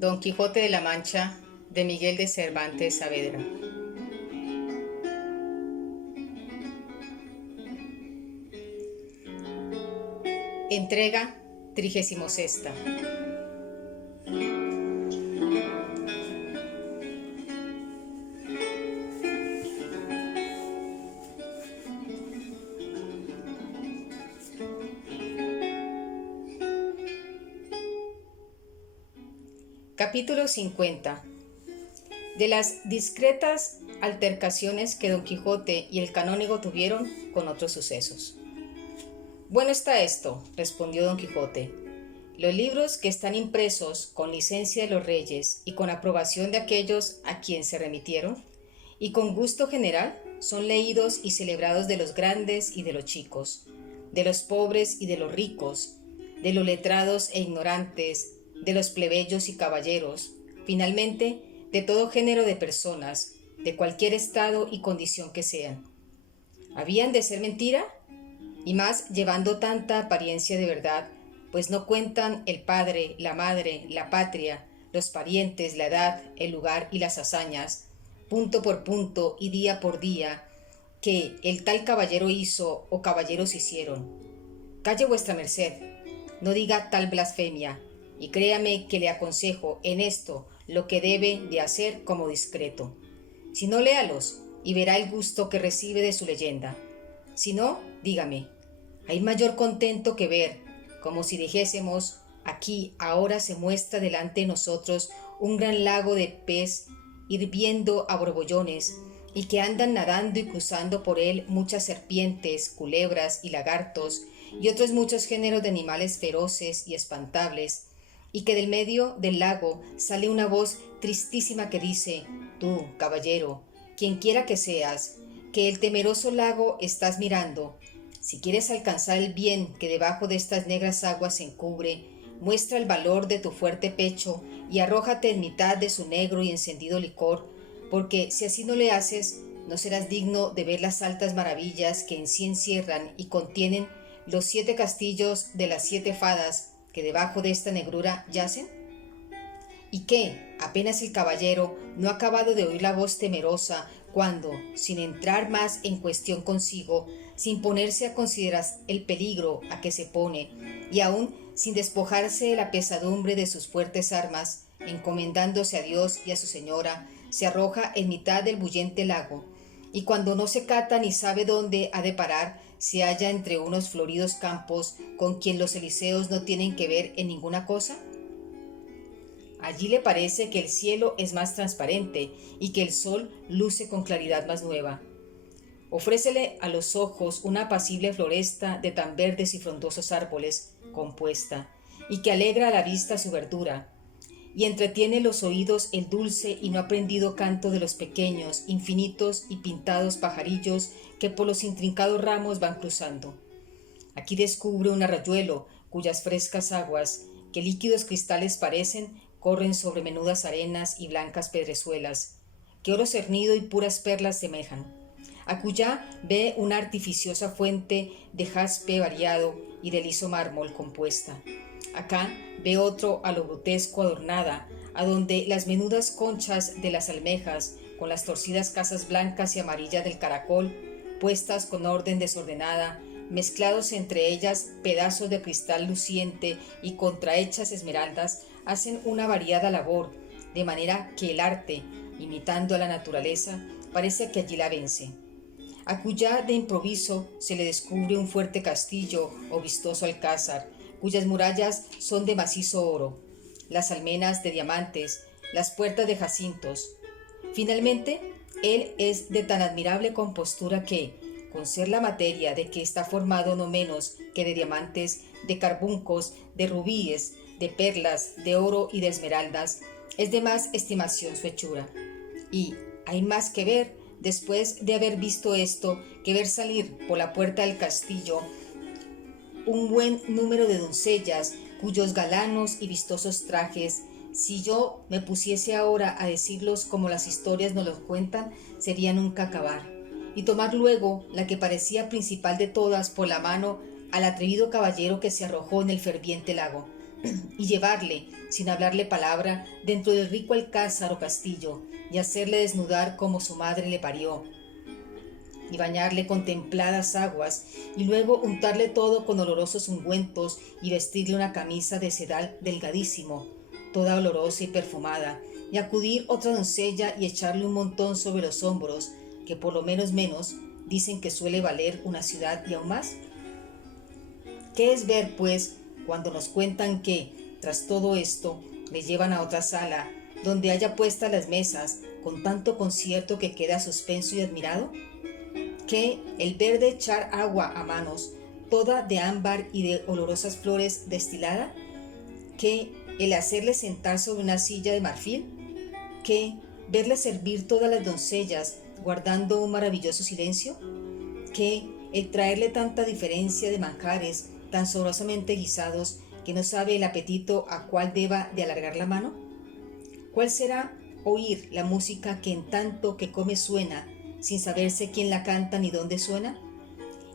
Don Quijote de la Mancha, de Miguel de Cervantes Saavedra. Entrega 36. Capítulo 50. De las discretas altercaciones que Don Quijote y el canónigo tuvieron con otros sucesos. Bueno está esto, respondió Don Quijote. Los libros que están impresos con licencia de los reyes y con aprobación de aquellos a quien se remitieron, y con gusto general, son leídos y celebrados de los grandes y de los chicos, de los pobres y de los ricos, de los letrados e ignorantes, de los plebeyos y caballeros, finalmente de todo género de personas, de cualquier estado y condición que sean. ¿Habían de ser mentira? Y más llevando tanta apariencia de verdad, pues no cuentan el padre, la madre, la patria, los parientes, la edad, el lugar y las hazañas, punto por punto y día por día, que el tal caballero hizo o caballeros hicieron. Calle vuestra merced, no diga tal blasfemia, y créame que le aconsejo en esto lo que debe de hacer como discreto. Si no, léalos y verá el gusto que recibe de su leyenda. Si no, dígame, hay mayor contento que ver, como si dijésemos, aquí ahora se muestra delante de nosotros un gran lago de pez hirviendo a borbollones, y que andan nadando y cruzando por él muchas serpientes, culebras y lagartos, y otros muchos géneros de animales feroces y espantables, y que del medio del lago sale una voz tristísima que dice: tú, caballero, quien quiera que seas, que el temeroso lago estás mirando, si quieres alcanzar el bien que debajo de estas negras aguas se encubre, muestra el valor de tu fuerte pecho y arrójate en mitad de su negro y encendido licor, porque si así no le haces, no serás digno de ver las altas maravillas que en sí encierran y contienen los 7 castillos de las 7 fadas que debajo de esta negrura yacen. Y que, apenas el caballero no ha acabado de oír la voz temerosa, cuando, sin entrar más en cuestión consigo, sin ponerse a considerar el peligro a que se pone, y aún sin despojarse de la pesadumbre de sus fuertes armas, encomendándose a Dios y a su señora, se arroja en mitad del bullente lago, y cuando no se cata ni sabe dónde ha de parar, se halla entre unos floridos campos con quien los elíseos no tienen que ver en ninguna cosa. Allí le parece que el cielo es más transparente y que el sol luce con claridad más nueva. Ofrécele a los ojos una apacible floresta de tan verdes y frondosos árboles compuesta, y que alegra a la vista su verdura, y entretiene los oídos el dulce y no aprendido canto de los pequeños, infinitos y pintados pajarillos que por los intrincados ramos van cruzando. Aquí descubre un arroyuelo cuyas frescas aguas, que líquidos cristales parecen, corren sobre menudas arenas y blancas pedrezuelas, que oro cernido y puras perlas semejan. Acullá ve una artificiosa fuente de jaspe variado y de liso mármol compuesta. Acá ve otro a lo grotesco adornada, adonde las menudas conchas de las almejas, con las torcidas casas blancas y amarillas del caracol, puestas con orden desordenada, mezclados entre ellas pedazos de cristal luciente y contrahechas esmeraldas, hacen una variada labor, de manera que el arte, imitando a la naturaleza, parece que allí la vence. Acullá de improviso se le descubre un fuerte castillo o vistoso alcázar, cuyas murallas son de macizo oro, las almenas de diamantes, las puertas de jacintos. Finalmente, él es de tan admirable compostura que, con ser la materia de que está formado no menos que de diamantes, de carbuncos, de rubíes, de perlas, de oro y de esmeraldas, es de más estimación su hechura. Y hay más que ver, después de haber visto esto, que ver salir por la puerta del castillo un buen número de doncellas, cuyos galanos y vistosos trajes, si yo me pusiese ahora a decirlos como las historias nos los cuentan, sería nunca acabar, y tomar luego la que parecía principal de todas por la mano al atrevido caballero que se arrojó en el ferviente lago. y llevarle, sin hablarle palabra, dentro del rico alcázar o castillo, y hacerle desnudar como su madre le parió, y bañarle con templadas aguas, y luego untarle todo con olorosos ungüentos, y vestirle una camisa de sedal delgadísimo, toda olorosa y perfumada, y acudir otra doncella y echarle un montón sobre los hombros, que por lo menos dicen que suele valer una ciudad y aún más. ¿Qué es ver, pues, cuando nos cuentan que, tras todo esto, le llevan a otra sala, donde haya puestas las mesas, con tanto concierto que queda suspenso y admirado? Que el ver de echar agua a manos, toda de ámbar y de olorosas flores destilada? Que el hacerle sentar sobre una silla de marfil? Que verle servir todas las doncellas, guardando un maravilloso silencio? Que el traerle tanta diferencia de manjares, tan sabrosamente guisados, que no sabe el apetito a cuál deba de alargar la mano? ¿Cuál será oír la música que en tanto que come suena, sin saberse quién la canta ni dónde suena?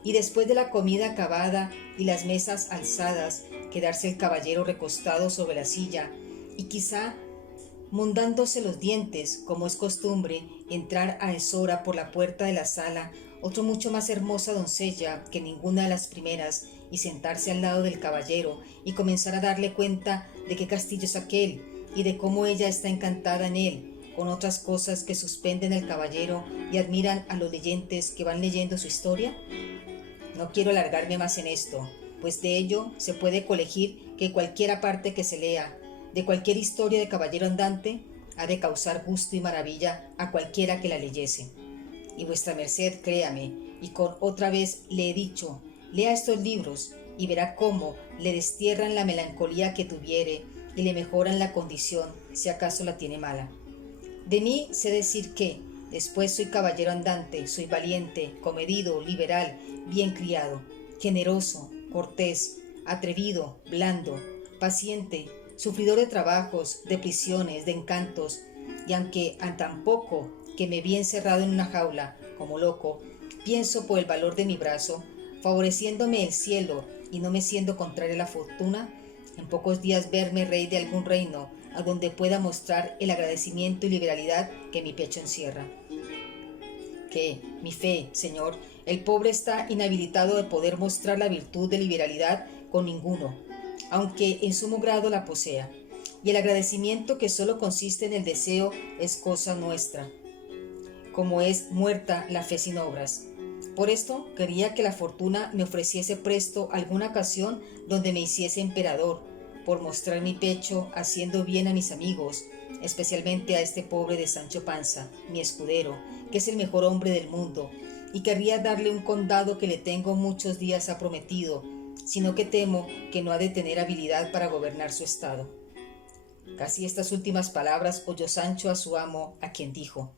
Y después de la comida acabada y las mesas alzadas, quedarse el caballero recostado sobre la silla, y quizá, mondándose los dientes, como es costumbre, entrar a deshora por la puerta de la sala otro mucho más hermosa doncella que ninguna de las primeras, y sentarse al lado del caballero y comenzar a darle cuenta de qué castillo es aquel y de cómo ella está encantada en él, con otras cosas que suspenden al caballero y admiran a los leyentes que van leyendo su historia? No quiero alargarme más en esto, pues de ello se puede colegir que cualquiera parte que se lea, de cualquier historia de caballero andante, ha de causar gusto y maravilla a cualquiera que la leyese. Y vuestra merced, créame, y con otra vez le he dicho, lea estos libros y verá cómo le destierran la melancolía que tuviere y le mejoran la condición, si acaso la tiene mala. De mí sé decir que, después soy caballero andante, soy valiente, comedido, liberal, bien criado, generoso, cortés, atrevido, blando, paciente, sufridor de trabajos, de prisiones, de encantos, y aunque a tan poco que me vi encerrado en una jaula, como loco, pienso por el valor de mi brazo, favoreciéndome el cielo y no me siendo contraria a la fortuna, en pocos días verme rey de algún reino, a donde pueda mostrar el agradecimiento y liberalidad que mi pecho encierra. Que, mi fe, Señor, el pobre está inhabilitado de poder mostrar la virtud de liberalidad con ninguno, aunque en sumo grado la posea, y el agradecimiento que solo consiste en el deseo es cosa nuestra, como es muerta la fe sin obras. Por esto quería que la fortuna me ofreciese presto alguna ocasión donde me hiciese emperador, por mostrar mi pecho haciendo bien a mis amigos, especialmente a este pobre de Sancho Panza, mi escudero, que es el mejor hombre del mundo, y querría darle un condado que le tengo muchos días ha prometido, sino que temo que no ha de tener habilidad para gobernar su estado. Casi estas últimas palabras oyó Sancho a su amo, a quien dijo: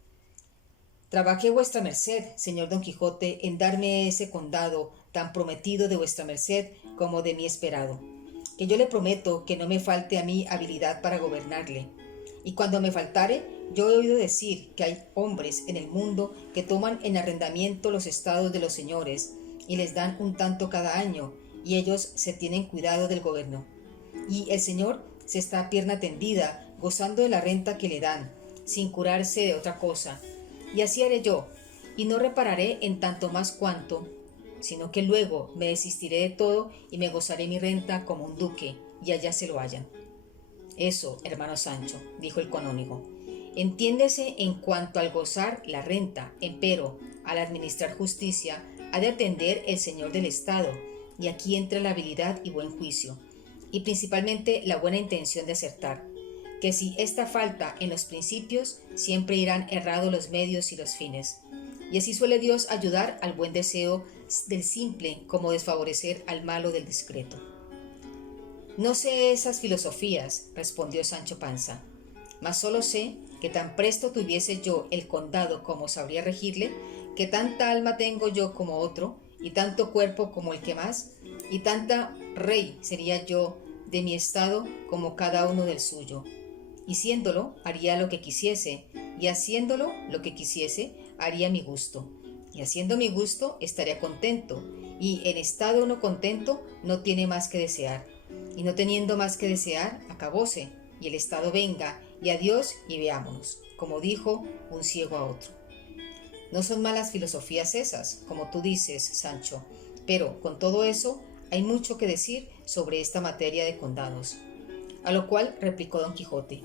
Trabajé vuestra merced, señor Don Quijote, en darme ese condado tan prometido de vuestra merced como de mí esperado, que yo le prometo que no me falte a mí habilidad para gobernarle. Y cuando me faltare, yo he oído decir que hay hombres en el mundo que toman en arrendamiento los estados de los señores y les dan un tanto cada año, y ellos se tienen cuidado del gobierno. Y el señor se está a pierna tendida, gozando de la renta que le dan, sin curarse de otra cosa. Y así haré yo, y no repararé en tanto más cuanto, sino que luego me desistiré de todo y me gozaré mi renta como un duque, y allá se lo hallan. Eso, hermano Sancho, dijo el canónigo, entiéndese en cuanto al gozar la renta, empero, al administrar justicia, ha de atender el señor del estado, y aquí entra la habilidad y buen juicio, y principalmente la buena intención de acertar, que si esta falta en los principios, siempre irán errados los medios y los fines. Y así suele Dios ayudar al buen deseo del simple como desfavorecer al malo del discreto. No sé esas filosofías, respondió Sancho Panza, mas solo sé que tan presto tuviese yo el condado como sabría regirle, que tanta alma tengo yo como otro, y tanto cuerpo como el que más, y tanta rey sería yo de mi estado como cada uno del suyo. Y siéndolo, haría lo que quisiese, y haciéndolo lo que quisiese, haría mi gusto. Y haciendo mi gusto, estaría contento, y en estado uno contento no tiene más que desear. y no teniendo más que desear, acabóse, y el estado venga, y adiós y veámonos, como dijo un ciego a otro. No son malas filosofías esas, como tú dices, Sancho, pero con todo eso hay mucho que decir sobre esta materia de condados. A lo cual replicó Don Quijote: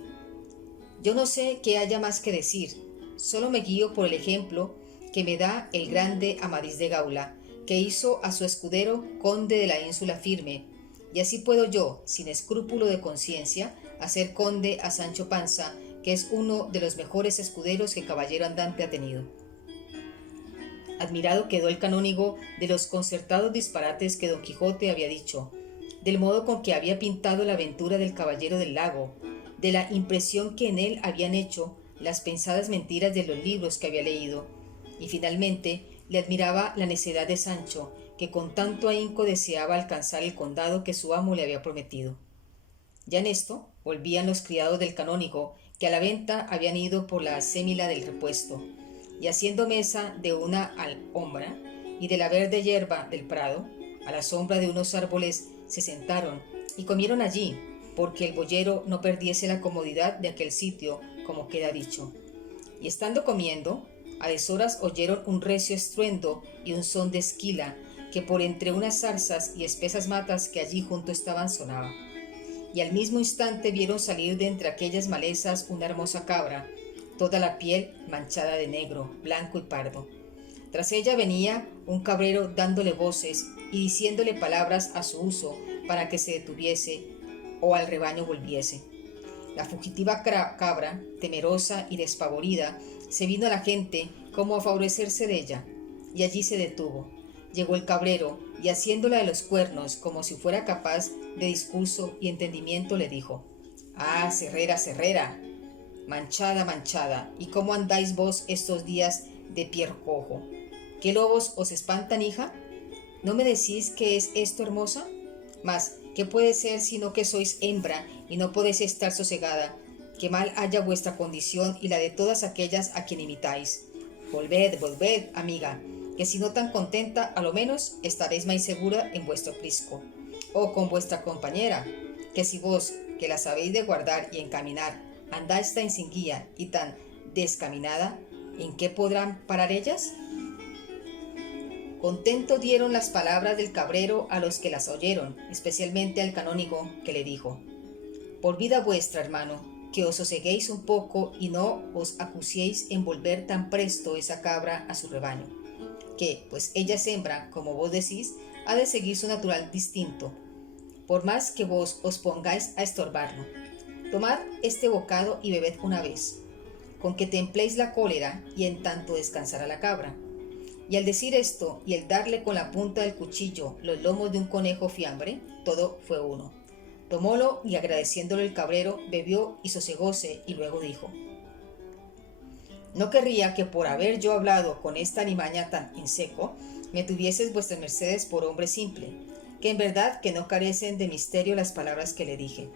yo no sé qué haya más que decir, solo me guío por el ejemplo que me da el grande Amadís de Gaula, que hizo a su escudero conde de la ínsula Firme, y así puedo yo, sin escrúpulo de conciencia, hacer conde a Sancho Panza, que es uno de los mejores escuderos que caballero andante ha tenido. Admirado quedó el canónigo de los concertados disparates que Don Quijote había dicho, del modo con que había pintado la aventura del caballero del lago, de la impresión que en él habían hecho las pensadas mentiras de los libros que había leído, y finalmente le admiraba la necedad de Sancho, que con tanto ahínco deseaba alcanzar el condado que su amo le había prometido. Ya en esto volvían los criados del canónigo, que a la venta habían ido por la acémila del repuesto, y haciendo mesa de una alhombra y de la verde hierba del prado, a la sombra de unos árboles se sentaron y comieron allí, porque el boyero no perdiese la comodidad de aquel sitio, como queda dicho. Y estando comiendo, a deshoras oyeron un recio estruendo y un son de esquila, que por entre unas zarzas y espesas matas que allí junto estaban sonaba. Y al mismo instante vieron salir de entre aquellas malezas una hermosa cabra, toda la piel manchada de negro, blanco y pardo. Tras ella venía un cabrero dándole voces y diciéndole palabras a su uso para que se detuviese o al rebaño volviese. La fugitiva cabra, temerosa y despavorida, se vino a la gente como a favorecerse de ella, y allí se detuvo. Llegó el cabrero, y haciéndola de los cuernos como si fuera capaz de discurso y entendimiento, le dijo: «Ah, cerrera, cerrera, manchada, manchada, ¿y cómo andáis vos estos días de piercojo? ¿Qué lobos os espantan, hija? ¿No me decís que es esto hermosa? Mas, ¿qué puede ser sino que sois hembra y no podéis estar sosegada? Que mal haya vuestra condición y la de todas aquellas a quien imitáis. Volved, volved, amiga, que si no tan contenta, a lo menos estaréis más segura en vuestro prisco. O con vuestra compañera, que si vos, que la sabéis de guardar y encaminar, andáis tan sin guía y tan descaminada, ¿en qué podrán parar ellas?» Contento dieron las palabras del cabrero a los que las oyeron, especialmente al canónigo, que le dijo: «Por vida vuestra, hermano, que os soseguéis un poco y no os acuciéis en volver tan presto esa cabra a su rebaño, que, pues ella es hembra, como vos decís, ha de seguir su natural distinto, por más que vos os pongáis a estorbarlo. Tomad este bocado y bebed una vez, con que templéis la cólera, y en tanto descansará la cabra». Y al decir esto y el darle con la punta del cuchillo los lomos de un conejo fiambre, todo fue uno. Tomólo y agradeciéndolo el cabrero, bebió y sosegóse, y luego dijo: «No querría que por haber yo hablado con esta alimaña tan en seco, me tuvieses vuestras mercedes por hombre simple, que en verdad que no carecen de misterio las palabras que le dije.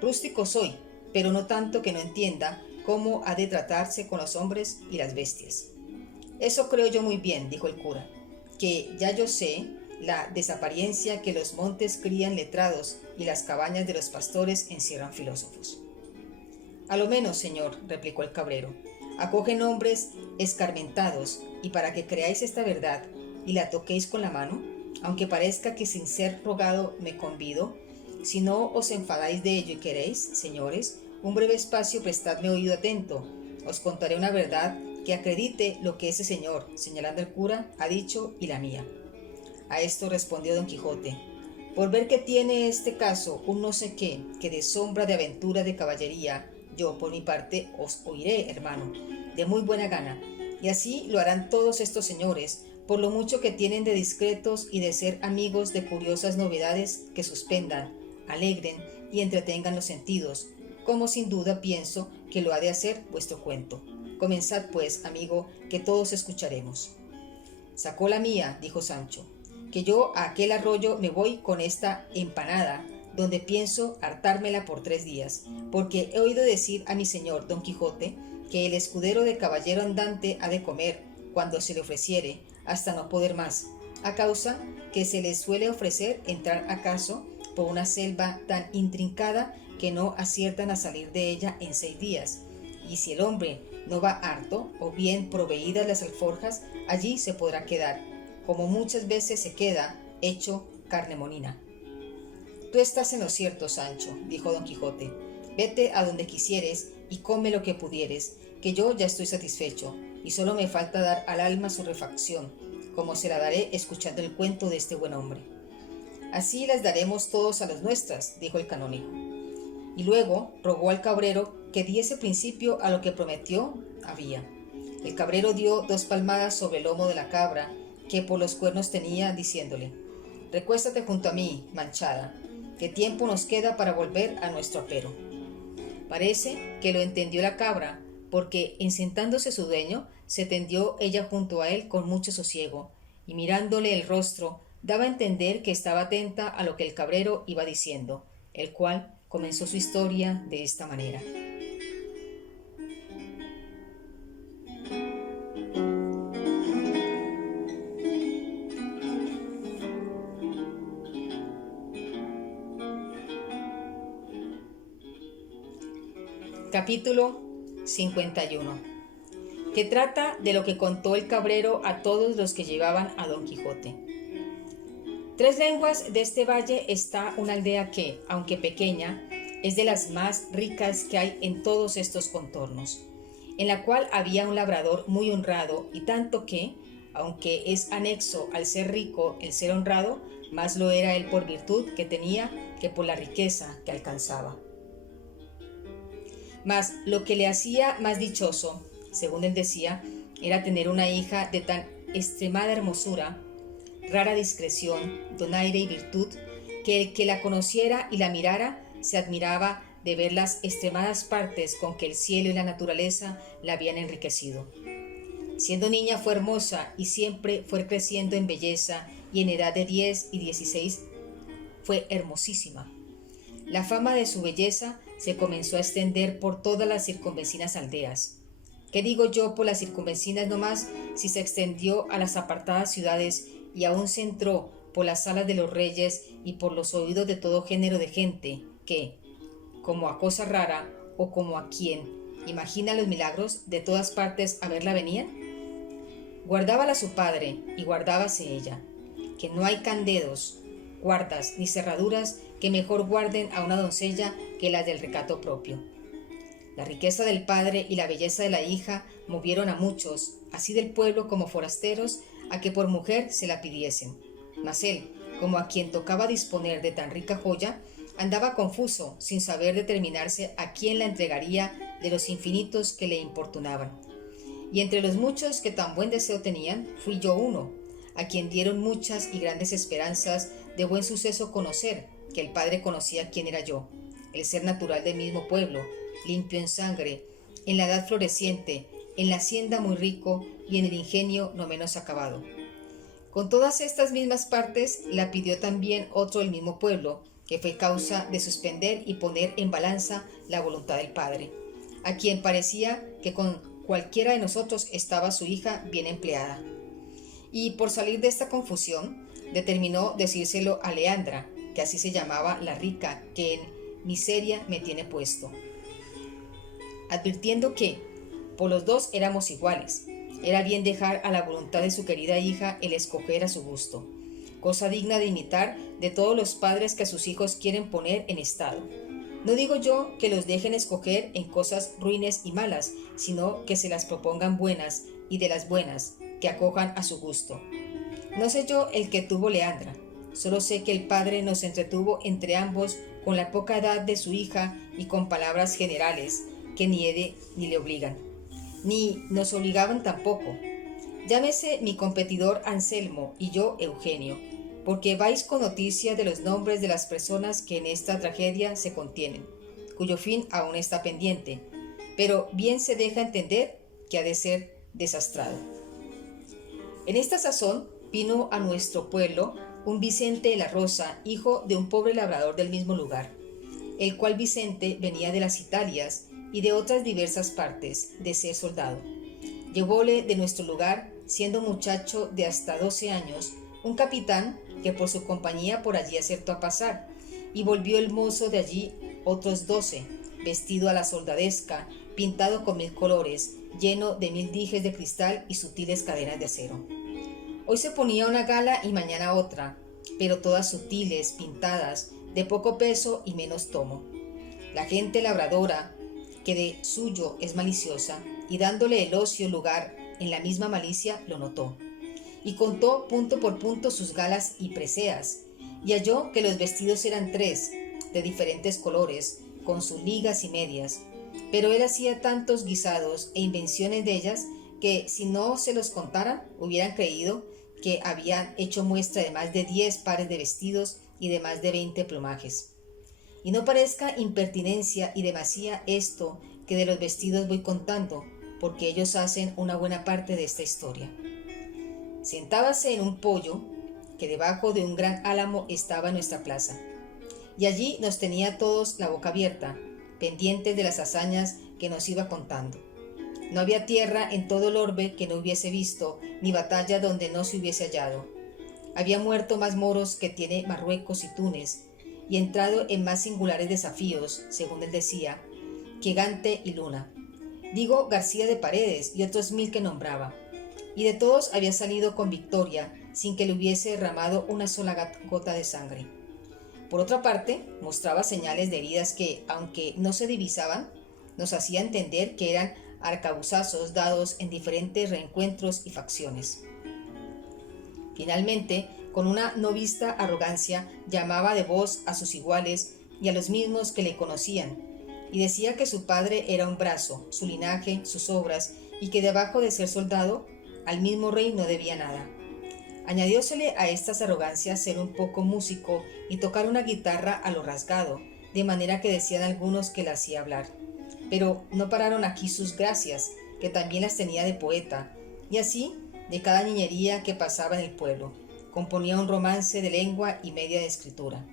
Rústico soy, pero no tanto que no entienda cómo ha de tratarse con los hombres y las bestias». «Eso creo yo muy bien», dijo el cura, «que ya yo sé la desapariencia que los montes crían letrados y las cabañas de los pastores encierran filósofos». «A lo menos, señor», replicó el cabrero, «acogen hombres escarmentados, y para que creáis esta verdad y la toquéis con la mano, aunque parezca que sin ser rogado me convido, si no os enfadáis de ello y queréis, señores, un breve espacio prestadme oído atento, os contaré una verdad que acredite lo que ese señor», señalando al cura, «ha dicho, y la mía». A esto respondió Don Quijote: «Por ver que tiene este caso un no sé qué, que de sombra de aventura de caballería, yo por mi parte os oiré, hermano, de muy buena gana, y así lo harán todos estos señores, por lo mucho que tienen de discretos y de ser amigos de curiosas novedades que suspendan, alegren y entretengan los sentidos, como sin duda pienso que lo ha de hacer vuestro cuento. Comenzad pues, amigo, que todos escucharemos». «Sacó la mía», dijo Sancho, «que yo a aquel arroyo me voy con esta empanada, donde pienso hartármela por 3 días, porque he oído decir a mi señor Don Quijote que el escudero de caballero andante ha de comer, cuando se le ofreciere, hasta no poder más, a causa que se le suele ofrecer entrar acaso por una selva tan intrincada que no aciertan a salir de ella en 6 días. Y si el hombre no va harto o bien proveídas las alforjas, allí se podrá quedar, como muchas veces se queda, hecho carne molina. Tú estás en lo cierto, Sancho, dijo Don Quijote. Vete a donde quisieres y come lo que pudieres, que yo ya estoy satisfecho, y solo me falta dar al alma su refacción, como se la daré escuchando el cuento de este buen hombre. Así las daremos todos a las nuestras, dijo el canónigo. Y luego rogó al cabrero que diese principio a lo que prometió había. El cabrero dio 2 palmadas sobre el lomo de la cabra, que por los cuernos tenía, diciéndole: recuéstate junto a mí, manchada, que tiempo nos queda para volver a nuestro apero. Parece que lo entendió la cabra, porque en sentándose su dueño, se tendió ella junto a él con mucho sosiego, y mirándole el rostro, daba a entender que estaba atenta a lo que el cabrero iba diciendo, el cual comenzó su historia de esta manera. Capítulo 51, que trata de lo que contó el cabrero a todos los que llevaban a Don Quijote. 3 leguas de este valle está una aldea que, aunque pequeña, es de las más ricas que hay en todos estos contornos, en la cual había un labrador muy honrado, y tanto que, aunque es anexo al ser rico el ser honrado, más lo era él por virtud que tenía que por la riqueza que alcanzaba. Mas lo que le hacía más dichoso, según él decía, era tener una hija de tan extremada hermosura, rara discreción, donaire y virtud, que el que la conociera y la mirara se admiraba de ver las extremadas partes con que el cielo y la naturaleza la habían enriquecido. Siendo niña fue hermosa y siempre fue creciendo en belleza, y en edad de 10 y 16 fue hermosísima. La fama de su belleza se comenzó a extender por todas las circunvecinas aldeas. ¿Qué digo yo por las circunvecinas nomás, si se extendió a las apartadas ciudades y aún se entró por las salas de los reyes y por los oídos de todo género de gente que, como a cosa rara o como a quien imagina los milagros, de todas partes a verla venían? Guardábala su padre y guardábase ella, que no hay candedos, guardas ni cerraduras que mejor guarden a una doncella que las del recato propio. La riqueza del padre y la belleza de la hija movieron a muchos, así del pueblo como forasteros, a que por mujer se la pidiesen. Mas él, como a quien tocaba disponer de tan rica joya, andaba confuso, sin saber determinarse a quién la entregaría de los infinitos que le importunaban. Y entre los muchos que tan buen deseo tenían, fui yo uno, a quien dieron muchas y grandes esperanzas de buen suceso conocer, que el padre conocía quién era yo, el ser natural del mismo pueblo, limpio en sangre, en la edad floreciente, en la hacienda muy rico y en el ingenio no menos acabado. Con todas estas mismas partes la pidió también otro del mismo pueblo, que fue causa de suspender y poner en balanza la voluntad del padre, a quien parecía que con cualquiera de nosotros estaba su hija bien empleada. Y por salir de esta confusión, determinó decírselo a Leandra, que así se llamaba la rica, que en miseria me tiene puesto. Advirtiendo que, por los dos éramos iguales, era bien dejar a la voluntad de su querida hija el escoger a su gusto, cosa digna de imitar de todos los padres que a sus hijos quieren poner en estado. No digo yo que los dejen escoger en cosas ruines y malas, sino que se las propongan buenas, y de las buenas, que acojan a su gusto. No sé yo el que tuvo Leandra, solo sé que el padre nos entretuvo entre ambos con la poca edad de su hija y con palabras generales que ni le obligan, ni nos obligaban tampoco. Llámese mi competidor Anselmo y yo Eugenio, porque vais con noticia de los nombres de las personas que en esta tragedia se contienen, cuyo fin aún está pendiente, pero bien se deja entender que ha de ser desastrado. En esta sazón vino a nuestro pueblo un Vicente de la Rosa, hijo de un pobre labrador del mismo lugar, el cual Vicente venía de las Italias y de otras diversas partes de ser soldado. Llevóle de nuestro lugar, siendo muchacho de hasta 12 años, un capitán que por su compañía por allí acertó a pasar, y volvió el mozo de allí otros 12, vestido a la soldadesca, pintado con 1000 colores, lleno de 1000 dijes de cristal y sutiles cadenas de acero. Hoy se ponía una gala y mañana otra, pero todas sutiles, pintadas, de poco peso y menos tomo. La gente labradora, que de suyo es maliciosa, y dándole el ocio lugar en la misma malicia, lo notó, y contó punto por punto sus galas y preseas, y halló que los vestidos eran 3, de diferentes colores, con sus ligas y medias, pero él hacía tantos guisados e invenciones de ellas que si no se los contaran hubieran creído que habían hecho muestra de más de 10 pares de vestidos y de más de 20 plumajes. Y no parezca impertinencia y demasía esto que de los vestidos voy contando, porque ellos hacen una buena parte de esta historia. Sentábase en un poyo que debajo de un gran álamo estaba en nuestra plaza, y allí nos tenía todos la boca abierta, pendientes de las hazañas que nos iba contando. No había tierra en todo el orbe que no hubiese visto, ni batalla donde no se hubiese hallado. Había muerto más moros que tiene Marruecos y Túnez, y entrado en más singulares desafíos, según él decía, que Gante y Luna. Digo García de Paredes y otros 1000 que nombraba. Y de todos había salido con victoria, sin que le hubiese derramado una sola gota de sangre. Por otra parte, mostraba señales de heridas que, aunque no se divisaban, nos hacía entender que eran arcabuzazos dados en diferentes reencuentros y facciones. Finalmente, con una no vista arrogancia, llamaba de voz a sus iguales y a los mismos que le conocían, y decía que su padre era un brazo, su linaje, sus obras, y que debajo de ser soldado, al mismo rey no debía nada. Añadiósele a estas arrogancias ser un poco músico y tocar una guitarra a lo rasgado, de manera que decían algunos que la hacía hablar. Pero no pararon aquí sus gracias, que también las tenía de poeta, y así de cada niñería que pasaba en el pueblo. Componía un romance de lengua y media de escritura.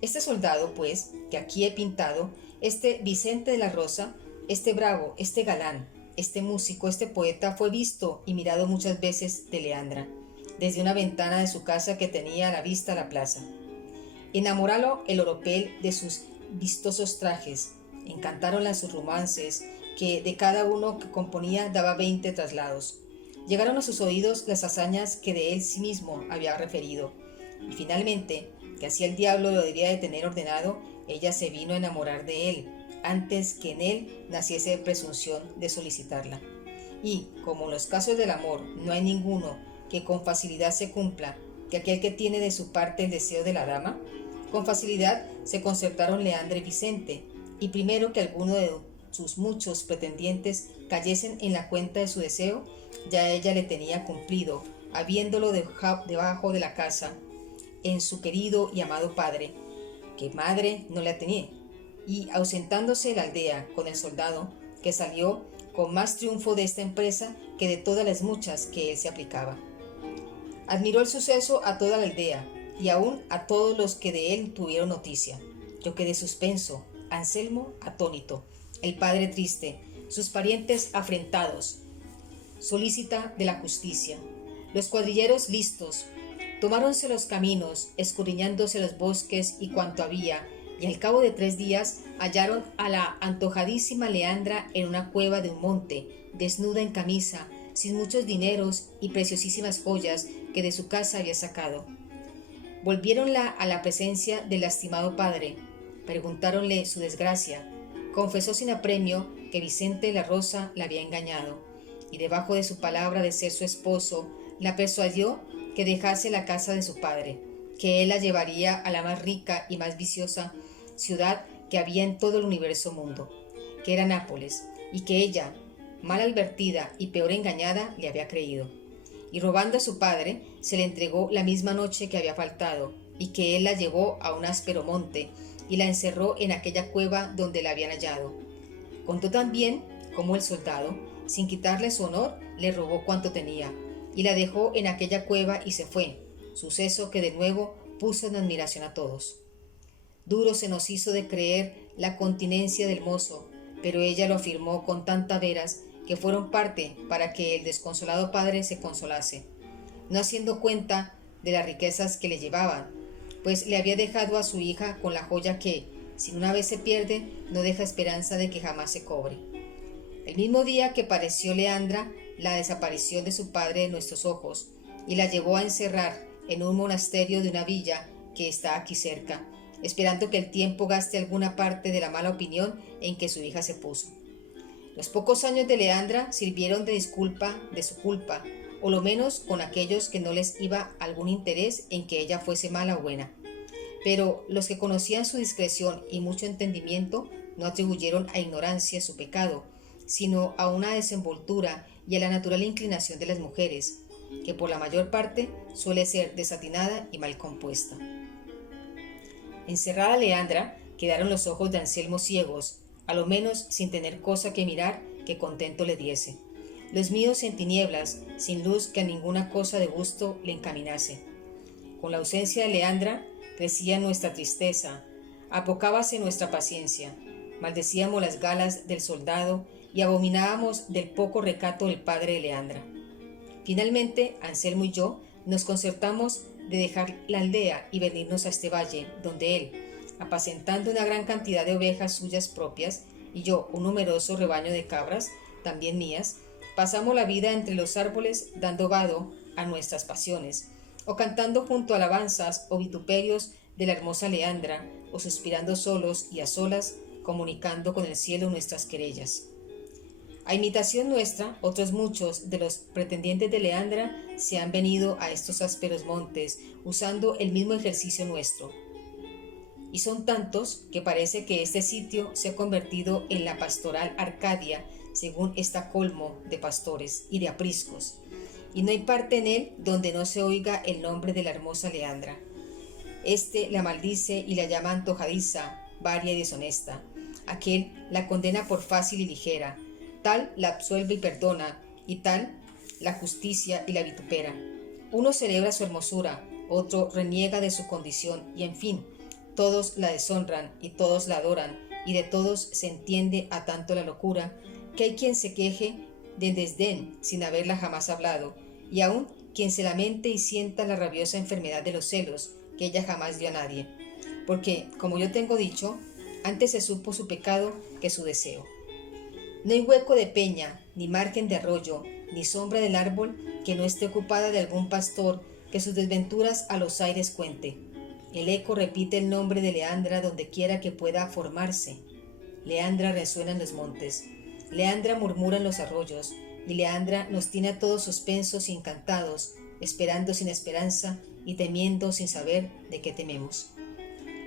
Este soldado, pues, que aquí he pintado, este Vicente de la Rosa, este bravo, este galán, este músico, este poeta, fue visto y mirado muchas veces de Leandra, desde una ventana de su casa que tenía a la vista la plaza. Enamoralo el oropel de sus vistosos trajes, encantáronla sus romances, que de cada uno que componía daba 20 traslados. Llegaron a sus oídos las hazañas que de él sí mismo había referido, y finalmente, que así el diablo lo debía de tener ordenado, ella se vino a enamorar de él, antes que en él naciese presunción de solicitarla. Y, como en los casos del amor no hay ninguno que con facilidad se cumpla, que aquel que tiene de su parte el deseo de la dama, con facilidad se concertaron Leandra y Vicente, y primero que alguno de sus muchos pretendientes cayesen en la cuenta de su deseo, ya ella le tenía cumplido, habiéndolo debajo de la casa, en su querido y amado padre, que madre no la tenía, y ausentándose de la aldea con el soldado, que salió con más triunfo de esta empresa que de todas las muchas que él se aplicaba. Admiró el suceso a toda la aldea, y aún a todos los que de él tuvieron noticia. Yo quedé suspenso, Anselmo atónito, el padre triste, sus parientes afrentados, solícita de la justicia, los cuadrilleros listos, tomáronse los caminos, escudriñándose los bosques y cuanto había, y al cabo de 3 días hallaron a la antojadísima Leandra en una cueva de un monte, desnuda en camisa, sin muchos dineros y preciosísimas joyas que de su casa había sacado. Volviéronla a la presencia del lastimado padre, preguntáronle su desgracia, confesó sin apremio que Vicente de la Rosa la había engañado, y debajo de su palabra de ser su esposo, la persuadió que dejase la casa de su padre, que él la llevaría a la más rica y más viciosa ciudad que había en todo el universo mundo, que era Nápoles, y que ella, mal advertida y peor engañada, le había creído. Y robando a su padre, se le entregó la misma noche que había faltado, y que él la llevó a un áspero monte, y la encerró en aquella cueva donde la habían hallado. Contó también cómo el soldado, sin quitarle su honor, le robó cuanto tenía, y la dejó en aquella cueva y se fue, suceso que de nuevo puso en admiración a todos. Duro se nos hizo de creer la continencia del mozo, pero ella lo afirmó con tanta veras que fueron parte para que el desconsolado padre se consolase, no haciendo cuenta de las riquezas que le llevaban, pues le había dejado a su hija con la joya que, si una vez se pierde, no deja esperanza de que jamás se cobre. El mismo día que pareció Leandra la desaparición de su padre de nuestros ojos, y la llevó a encerrar en un monasterio de una villa que está aquí cerca, esperando que el tiempo gaste alguna parte de la mala opinión en que su hija se puso. Los pocos años de Leandra sirvieron de disculpa de su culpa, o lo menos con aquellos que no les iba algún interés en que ella fuese mala o buena. Pero los que conocían su discreción y mucho entendimiento no atribuyeron a ignorancia su pecado, sino a una desenvoltura y a la natural inclinación de las mujeres, que por la mayor parte suele ser desatinada y mal compuesta. Encerrada Leandra, quedaron los ojos de Anselmo ciegos, a lo menos sin tener cosa que mirar que contento le diese. Los míos en tinieblas, sin luz que a ninguna cosa de gusto le encaminase. Con la ausencia de Leandra, crecía nuestra tristeza, apocábase nuestra paciencia, maldecíamos las galas del soldado y abominábamos del poco recato del padre de Leandra. Finalmente, Anselmo y yo nos concertamos de dejar la aldea y venirnos a este valle, donde él, apacentando una gran cantidad de ovejas suyas propias, y yo un numeroso rebaño de cabras, también mías, pasamos la vida entre los árboles dando vado a nuestras pasiones, o cantando junto a alabanzas o vituperios de la hermosa Leandra, o suspirando solos y a solas, comunicando con el cielo nuestras querellas. A imitación nuestra, otros muchos de los pretendientes de Leandra se han venido a estos ásperos montes, usando el mismo ejercicio nuestro. Y son tantos que parece que este sitio se ha convertido en la pastoral Arcadia, según está colmo de pastores y de apriscos, y no hay parte en él donde no se oiga el nombre de la hermosa Leandra. Este la maldice y la llama antojadiza, varia y deshonesta. Aquel la condena por fácil y ligera, tal la absuelve y perdona, y tal la justicia y la vitupera. Uno celebra su hermosura, otro reniega de su condición, y en fin, todos la deshonran y todos la adoran, y de todos se entiende a tanto la locura, que hay quien se queje de desdén sin haberla jamás hablado, y aún quien se lamente y sienta la rabiosa enfermedad de los celos, que ella jamás dio a nadie, porque, como yo tengo dicho, antes se supo su pecado que su deseo. No hay hueco de peña, ni margen de arroyo, ni sombra del árbol que no esté ocupada de algún pastor que sus desventuras a los aires cuente. El eco repite el nombre de Leandra donde quiera que pueda formarse. Leandra resuena en los montes, Leandra murmura en los arroyos, y Leandra nos tiene a todos suspensos y encantados, esperando sin esperanza y temiendo sin saber de qué tememos.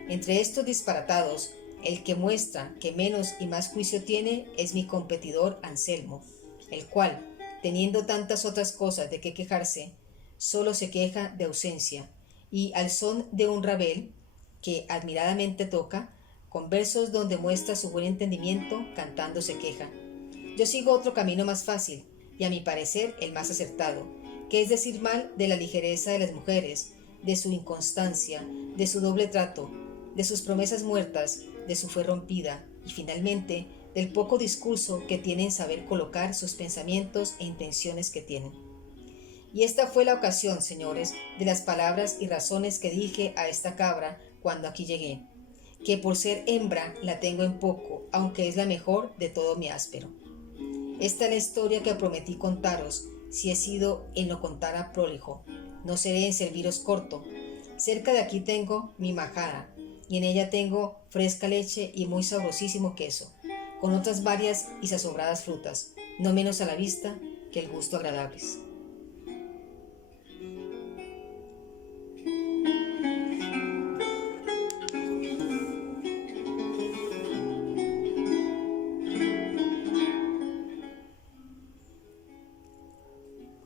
Entre estos disparatados, el que muestra que menos y más juicio tiene es mi competidor Anselmo, el cual, teniendo tantas otras cosas de qué quejarse, solo se queja de ausencia, y al son de un rabel, que admiradamente toca, con versos donde muestra su buen entendimiento, cantando se queja. Yo sigo otro camino más fácil, y a mi parecer el más acertado, que es decir mal de la ligereza de las mujeres, de su inconstancia, de su doble trato, de sus promesas muertas, de su fe rompida, y finalmente del poco discurso que tienen saber colocar sus pensamientos e intenciones que tienen. Y esta fue la ocasión, señores, de las palabras y razones que dije a esta cabra cuando aquí llegué, que por ser hembra la tengo en poco, aunque es la mejor de todo mi áspero. Esta es la historia que prometí contaros, si he sido en lo contara prólijo. No seré en serviros corto. Cerca de aquí tengo mi majada, y en ella tengo fresca leche y muy sabrosísimo queso, con otras varias y sazobradas frutas, no menos a la vista que el gusto agradables.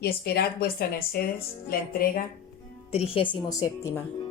Y esperad vuestra mercedes la entrega 37ª.